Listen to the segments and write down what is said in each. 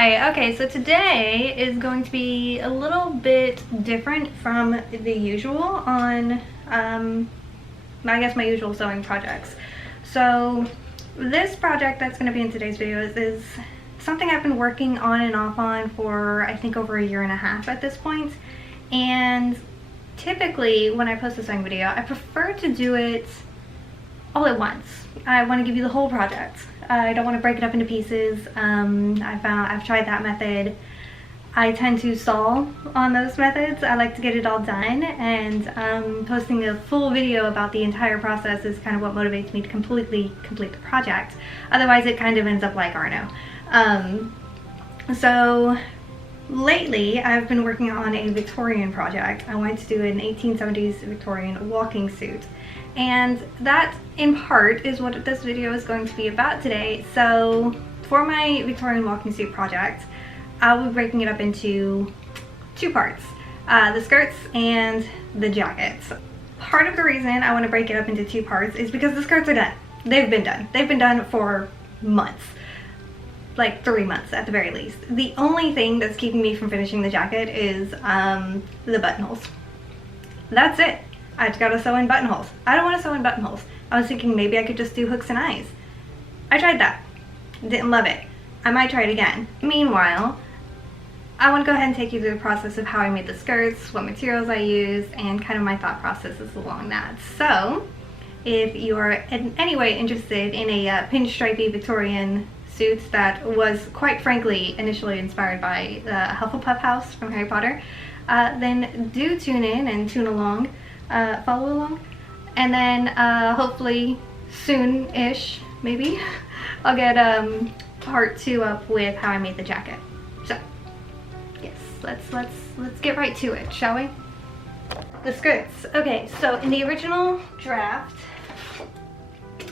Hi, okay, so today is going to be a little bit different from the usual on, I guess my usual sewing projects. So this project that's going to be in today's video is something I've been working on and off on for I think over a year and a half at this point. And typically when I post a sewing video, I prefer to do it all at once. I want to give you the whole project. I don't want to break it up into pieces. I've tried that method. I tend to stall on those methods. I like to get it all done, and posting a full video about the entire process is kind of what motivates me to completely complete the project. Otherwise it kind of ends up like Arno. So lately I've been working on a Victorian project. I wanted to do an 1870s Victorian walking suit. And that, in part, is what this video is going to be about today. So, for my Victorian walking suit project, I'll be breaking it up into two parts. The skirts and the jackets. Part of the reason I want to break it up into two parts is because the skirts are done. They've been done. They've been done for months. Like 3 months at the very least. The only thing that's keeping me from finishing the jacket is the buttonholes. That's it. I just gotta sew in buttonholes. I don't want to sew in buttonholes. I was thinking maybe I could just do hooks and eyes. I tried that. Didn't love it. I might try it again. Meanwhile, I want to go ahead and take you through the process of how I made the skirts, what materials I used, and kind of my thought processes along that. So, if you're in any way interested in a pinstripey Victorian suit that was, quite frankly, initially inspired by the Hufflepuff house from Harry Potter, then do tune in and tune along. Follow along, and then hopefully soon-ish, maybe, I'll get part 2 up with how I made the jacket. So yes, let's get right to it, shall we? The skirts. Okay, so in the original draft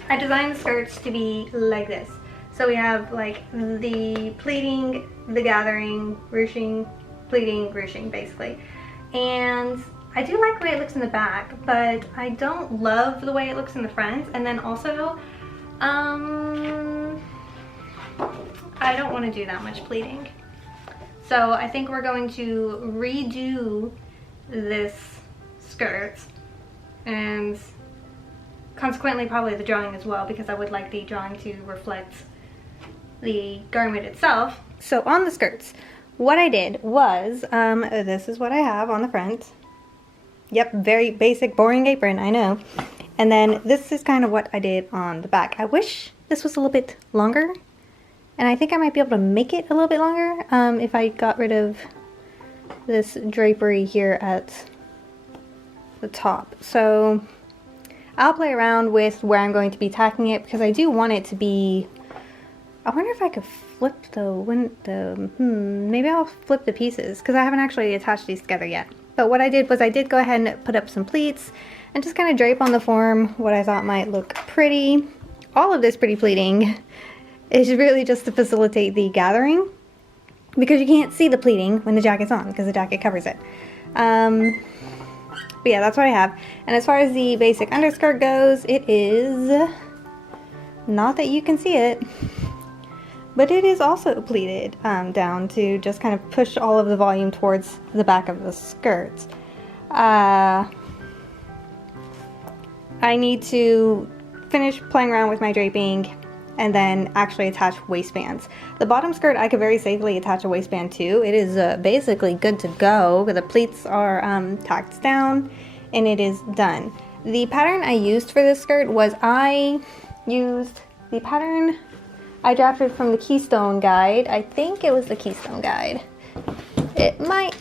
I designed the skirts to be like this. So we have like the pleating, the gathering, ruching, pleating, ruching basically, and I do like the way it looks in the back, but I don't love the way it looks in the front. And then also, I don't want to do that much pleating. So I think we're going to redo this skirt, and consequently probably the drawing as well, because I would like the drawing to reflect the garment itself. So on the skirts, what I did was, this is what I have on the front. Yep, very basic, boring apron, I know. And then this is kind of what I did on the back. I wish this was a little bit longer, and I think I might be able to make it a little bit longer if I got rid of this drapery here at the top. So I'll play around with where I'm going to be tacking it, because I do want it to be, I wonder if I could flip maybe I'll flip the pieces, because I haven't actually attached these together yet. But what I did was I did go ahead and put up some pleats and just kind of drape on the form what I thought might look pretty. All of this pretty pleating is really just to facilitate the gathering, because you can't see the pleating when the jacket's on, because the jacket covers it. But yeah, that's what I have. And as far as the basic underskirt goes, it is, not that you can see it, but it is also pleated down to just kind of push all of the volume towards the back of the skirt. I need to finish playing around with my draping and then actually attach waistbands. The bottom skirt I could very safely attach a waistband to. It is basically good to go. The pleats are tacked down and it is done. The pattern I used for this skirt was I used the pattern I drafted from the Keystone Guide. I think it was the Keystone Guide. It might,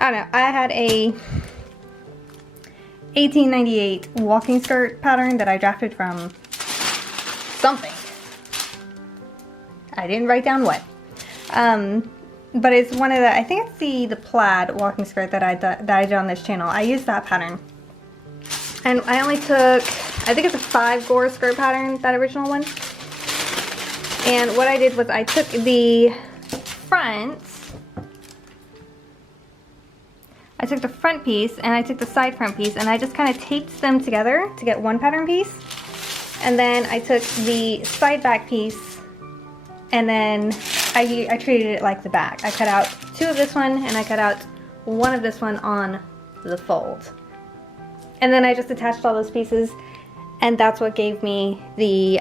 I don't know. I had a 1898 walking skirt pattern that I drafted from something. I didn't write down what. But it's one of the, I think it's the plaid walking skirt that I did on this channel. I used that pattern. And I only took, I think it's a 5 gore skirt pattern, that original one. And what I did was I took the front, piece and I took the side front piece and I just kind of taped them together to get one pattern piece. And then I took the side back piece and then I treated it like the back. I cut out 2 of this one and I cut out 1 of this one on the fold. And then I just attached all those pieces, and that's what gave me the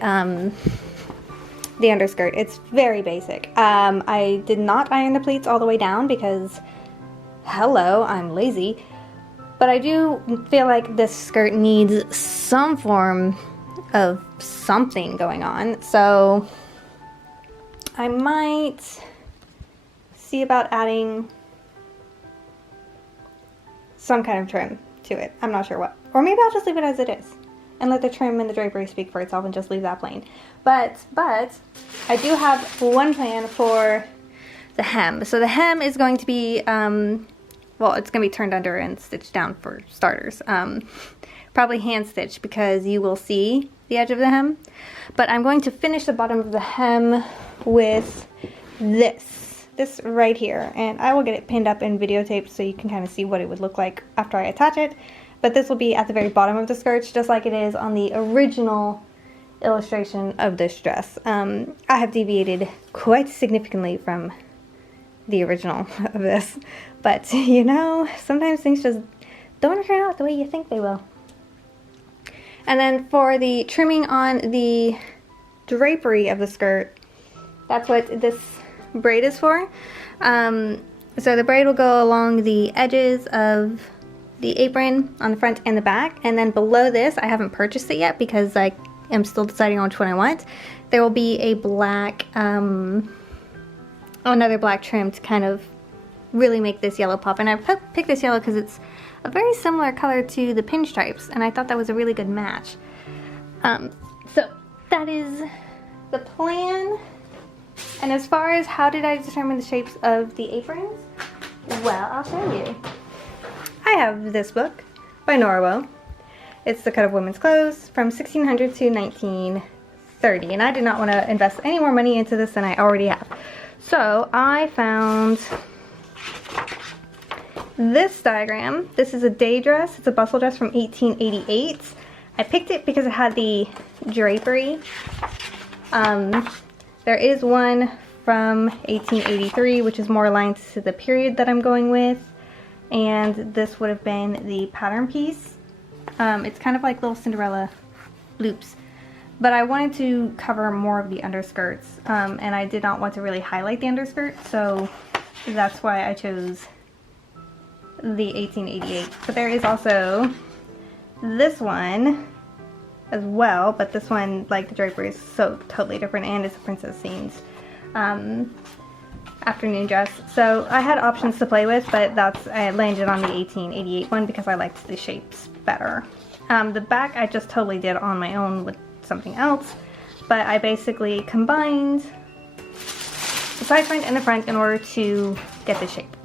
underskirt. It's very basic. I did not iron the pleats all the way down because, hello, I'm lazy. But I do feel like this skirt needs some form of something going on. So I might see about adding some kind of trim to it. I'm not sure what. Or maybe I'll just leave it as it is and let the trim and the drapery speak for itself and just leave that plain. But I do have one plan for the hem. So the hem is going to be, well, it's going to be turned under and stitched down for starters. Probably hand stitched because you will see the edge of the hem. But I'm going to finish the bottom of the hem with this right here. And I will get it pinned up and videotaped so you can kind of see what it would look like after I attach it. But this will be at the very bottom of the skirt, just like it is on the original illustration of this dress. I have deviated quite significantly from the original of this, but you know, sometimes things just don't turn out the way you think they will. And then for the trimming on the drapery of the skirt, that's what this braid is for. So the braid will go along the edges of the apron on the front and the back, and then below this, I haven't purchased it yet because I am still deciding on which one I want. There will be a black, another black trim to kind of really make this yellow pop. And I picked this yellow because it's a very similar color to the pinstripes, and I thought that was a really good match. So that is the plan. And as far as how did I determine the shapes of the aprons, well, I'll show you. I have this book by Norwell. It's The Cut of Women's Clothes from 1600 to 1930, and I did not want to invest any more money into this than I already have. So I found this diagram. This is a day dress. It's a bustle dress from 1888. I picked it because it had the drapery. There is one from 1883, which is more aligned to the period that I'm going with. And this would have been the pattern piece. It's kind of like little Cinderella loops. But I wanted to cover more of the underskirts, and I did not want to really highlight the underskirt, so that's why I chose the 1888. But there is also this one as well, but this one, like the drapery, is so totally different, and it's a Princess Scenes afternoon dress. So I had options to play with, but I landed on the 1888 one because I liked the shapes better. The back I just totally did on my own with something else, but I basically combined the side front and the front in order to get the shape.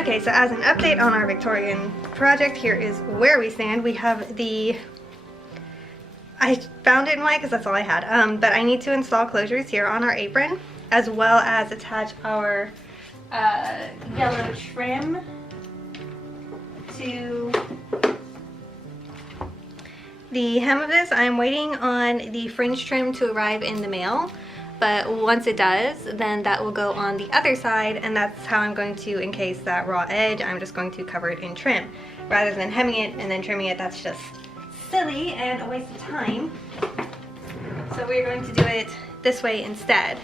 Okay, so as an update on our Victorian project, here is where we stand. We have the, I found it in white because that's all I had, but I need to install closures here on our apron, as well as attach our yellow trim to the hem of this. I'm waiting on the fringe trim to arrive in the mail, but once it does, then that will go on the other side, and that's how I'm going to encase that raw edge. I'm just going to cover it in trim. Rather than hemming it and then trimming it, that's just silly and a waste of time. So we're going to do it this way instead.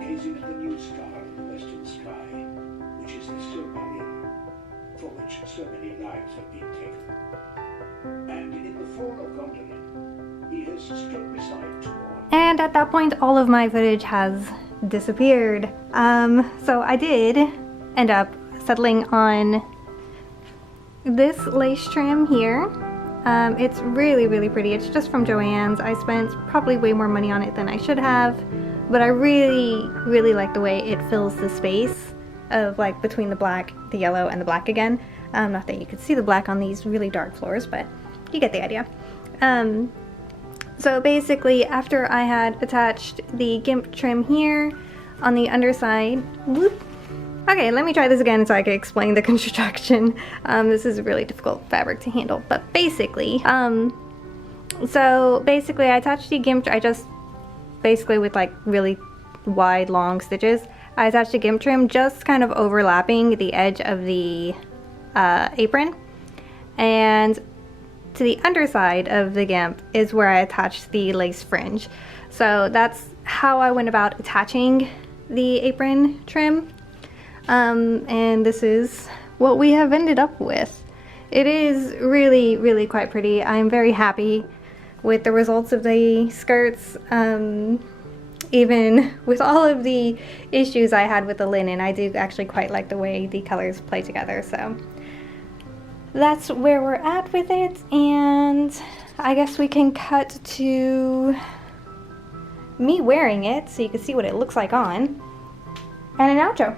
Gazing at the new star in the western sky, which is the Silmarillion, for which so many lives have been taken. And in the fall of Gondolin, he has stood beside two orcs. And at that point, all of my footage has disappeared. So I did end up settling on this lace trim here. It's really, really pretty. It's just from Joann's. I spent probably way more money on it than I should have, but I really, really like the way it fills the space of like between the black, the yellow, and the black again. Not that you could see the black on these really dark floors, but you get the idea. So basically, after I had attached the gimp trim here on the underside, whoop. Okay, let me try this again so I can explain the construction. This is a really difficult fabric to handle, but basically, so basically I attached the gimp, basically with like really wide long stitches, I attached a gimp trim just kind of overlapping the edge of the apron, and to the underside of the gimp is where I attached the lace fringe. So that's how I went about attaching the apron trim, and this is what we have ended up with. It is really, really quite pretty. I'm very happy with the results of the skirts. Even with all of the issues I had with the linen, I do actually quite like the way the colors play together. So that's where we're at with it, and I guess we can cut to me wearing it so you can see what it looks like on, and an outro.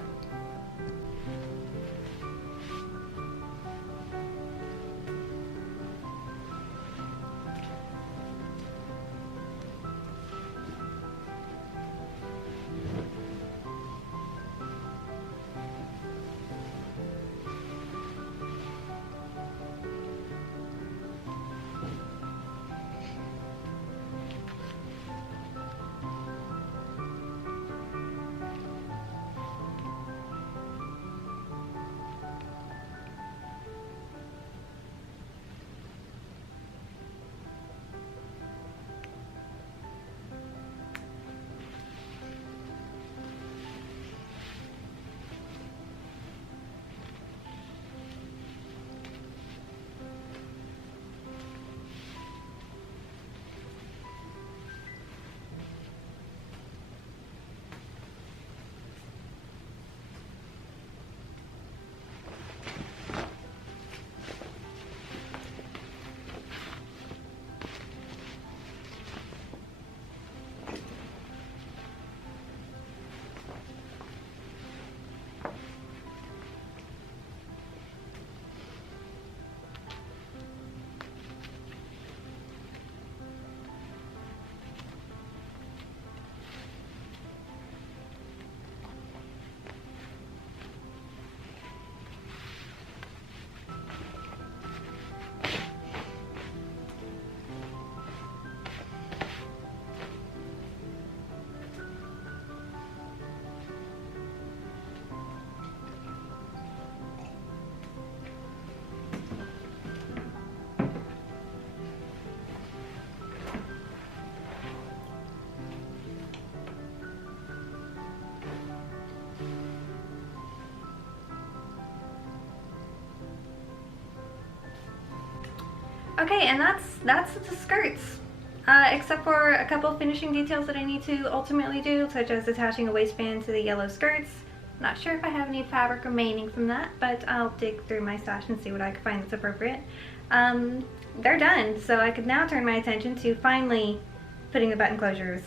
Okay, and that's the skirts. Except for a couple finishing details that I need to ultimately do, such as attaching a waistband to the yellow skirts. Not sure if I have any fabric remaining from that, but I'll dig through my stash and see what I can find that's appropriate. They're done, so I could now turn my attention to finally putting the button closures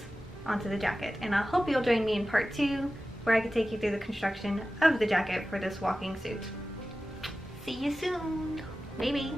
onto the jacket. And I hope you'll join me in part 2, where I can take you through the construction of the jacket for this walking suit. See you soon, maybe.